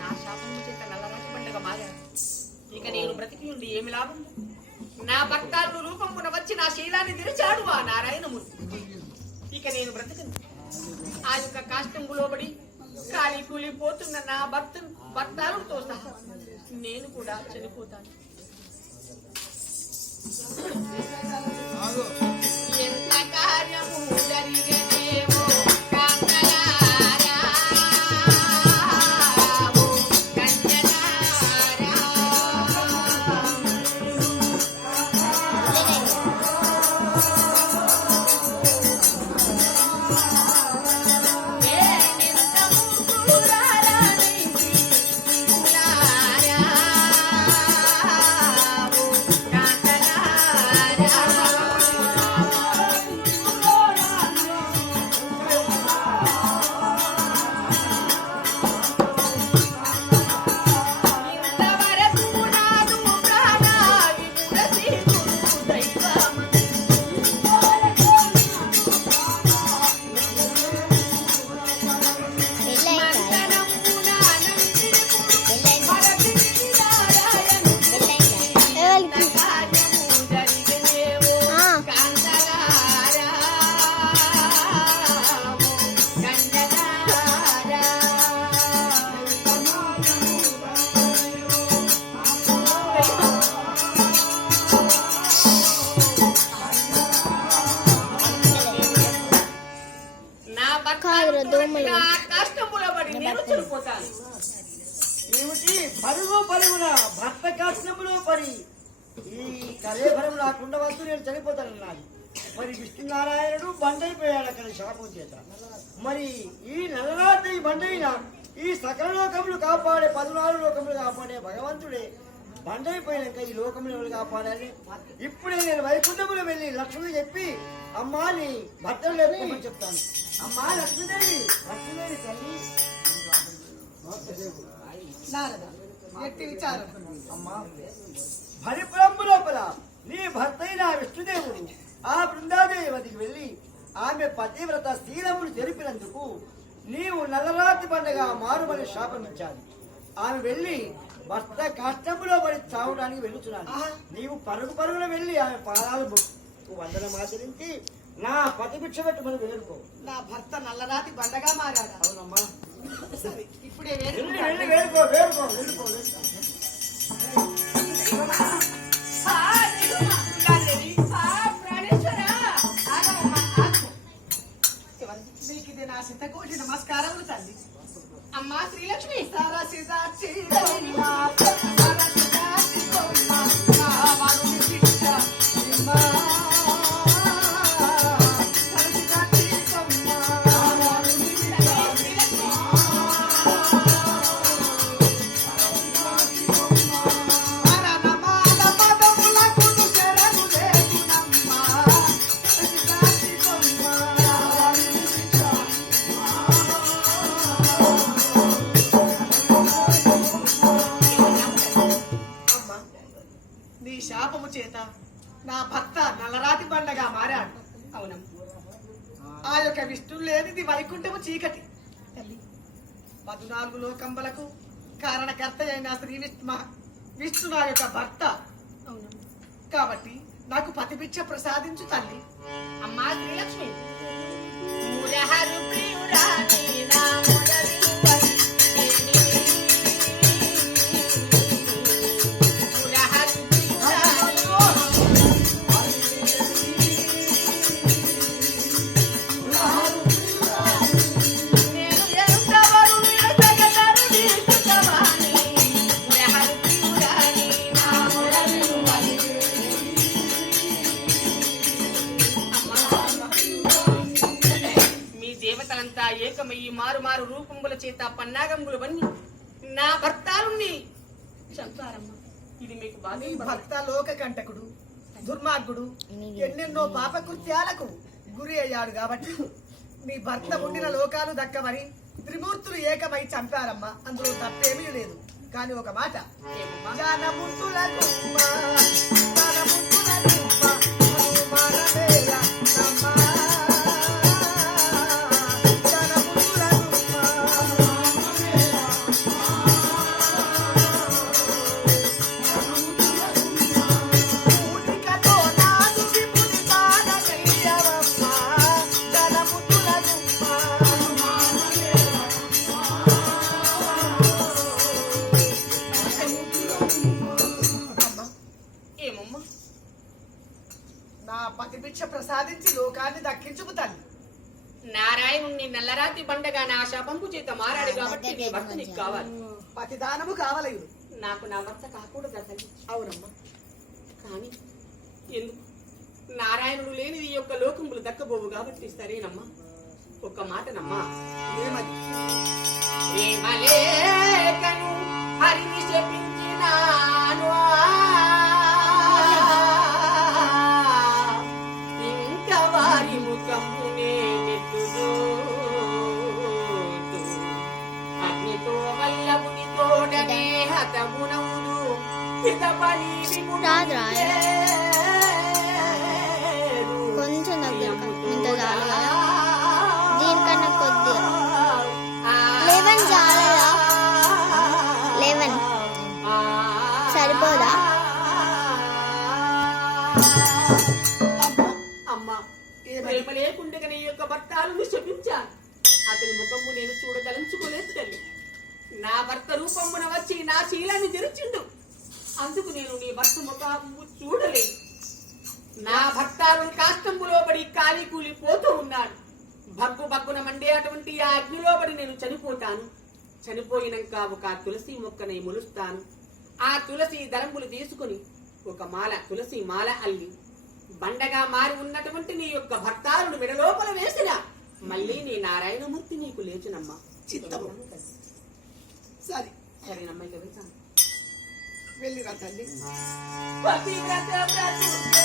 నా శాపము చేత నల్లరాజు పండుగ మారా. ఇక నేను బ్రతికి ఉండి ఏమి లాభం? నా భక్తాలు రూపమున వచ్చి నా శీలాన్ని తెరిచాడు ఆ నారాయణమూర్తి. ఇక నేను బ్రతకను. ఆ యొక్క కాష్టంగులో పడి కాలి కూలిపోతున్న నా భక్తాలతో సహా నేను కూడా చనిపోతాను. ఎంత కార్యము జరిగేమో భర్త కష్టంలో పడి ఈ కలేభరం రాకుండా వద్దు నేను చనిపోతానన్నాడు. మరి విష్ణునారాయణుడు బండైపోయాడు అక్కడ శాపం చేత. మరి ఈ నల్లరాత్రి బండైన ఈ సకల లోకములు కాపాడే 14 లోకములు కాపాడే భగవంతుడే బండైపోయినాక ఈ లోకములు ఎవరు కాపాడాలి? ఇప్పుడే నేను వైకుంఠములు వెళ్ళి లక్ష్మి చెప్పి అమ్మా నీ భర్తలు లేకపోమని చెప్తాను. అమ్మా లక్ష్మీదేవి, లక్ష్మీదేవి తల్లి అమ్మా భరిపురంపు లోపల నీ భర్త అయిన విష్ణుదేవుడు ఆ బృందాదేవి వదికి వెళ్ళి ఆమె పతివ్రత శీలములు జరిపినందుకు నీవు నల్లరాత్రి పండుగ మారుమని శాపమిచ్చాలి. ఆమె వెళ్ళి భర్త కష్టములో పడి చావడానికి వెళ్ళుచున్నాను. నీవు పరుగున వెళ్ళి ఆమె పాదాలు వందనం ఆచరించి నా పతిభిక్ష పెట్టుమని వేడుకో. నా భర్త నల్లరాతి బండగా మారాడు. అవునమ్మా, ఇప్పుడే వేడుకో వేడుకో వేడుకో. మీకు ఇది నా శతకోటి నమస్కారములు తల్లి. అమ్మా శ్రీలక్ష్మి శాపము చేత నా భర్త నల్లరాతి బండగా మారాడు. అవునం, ఆ యొక్క విష్ణువు లేనిది వైకుంఠము చీకటి. తల్లి 14 లోకంబలకు కారణకర్త అయిన శ్రీ విష్ణు నా యొక్క భర్త. అవును, కాబట్టి నాకు పతిభిక్ష ప్రసాదించు తల్లి. అమ్మా శ్రీలక్ష్మి ఏకమయ్యి మారు మారు రూపముల చేత పన్నాగములు వన్ని నా భర్తాలుని చంపారమ్మ. ఇది మీకు బాగా భర్త లోక కంటకుడు, దుర్మార్గుడు, ఎన్నెన్నో పాపకృత్యాలకు గురి అయ్యాడు. కాబట్టి మీ భర్త ఉండిన లోకాలు దక్కమని త్రిమూర్తులు ఏకమై చంపారమ్మా. అందులో తప్పేమీ లేదు. కానీ ఒక మాట, నా శాపంపు చేత మారాడు కాబట్టి నీ భర్త నీకు కావాలి. పతిదానము కావలేదు. నాకు నా భర్త కాకూడదా తల్లి? అవునమ్మా. కానీ ఎందుకు నారాయణుడు లేని ఈ యొక్క లోకములు దక్కబోవు కాబట్టి సరేనమ్మా. ఒక్క మాటనమ్మా. ఏమది? ప్రేమలేఖను హరిని శపించినాను, ఇంక వారి ముఖమునే నెట్టుదు అగ్నితో వల్లభుని తోడనే హతమునవును హితపలి కొంచెం దగ్గర ఇంత చాలు కదా, దీనికన్నా కొద్దిగా 11 చాలదా? 11 సరిపోదా? అమ్మా, ప్రేమ లేకుండా నీ యొక్క భర్తను శపించాను. అతని ముఖము నేను చూడదలంచుకోలేదు తల్లి. నా భర్త రూపమున వచ్చి నా శీలాన్ని తెరిచిండు, అందుకు నేను నీ భర్త ముఖము చూడలేదు. నా భర్తాలు కాష్టంబులో పడి కాలి కూలి పోతూ ఉన్నాడు. భగ్గు భగ్గున మండే అటువంటి ఆ అగ్నిలో పడి నేను చనిపోతాను. చనిపోయినాక ఒక తులసి మొక్కని మొలుస్తాను. ఆ తులసి దళంబులు తీసుకుని ఒక మాల తులసి మాల అల్లి బండగా మారి ఉన్నటువంటి నీ యొక్క భర్తాలను మెడలోపల వేసిన మళ్ళీ నీ నారాయణమూర్తి నీకు లేచునమ్మా. చిత్తము. సరే సరేనమ్మా, ఇక వెళ్తాను. వెళ్ళిరా తల్లి. పతివ్రత బ్రతుకే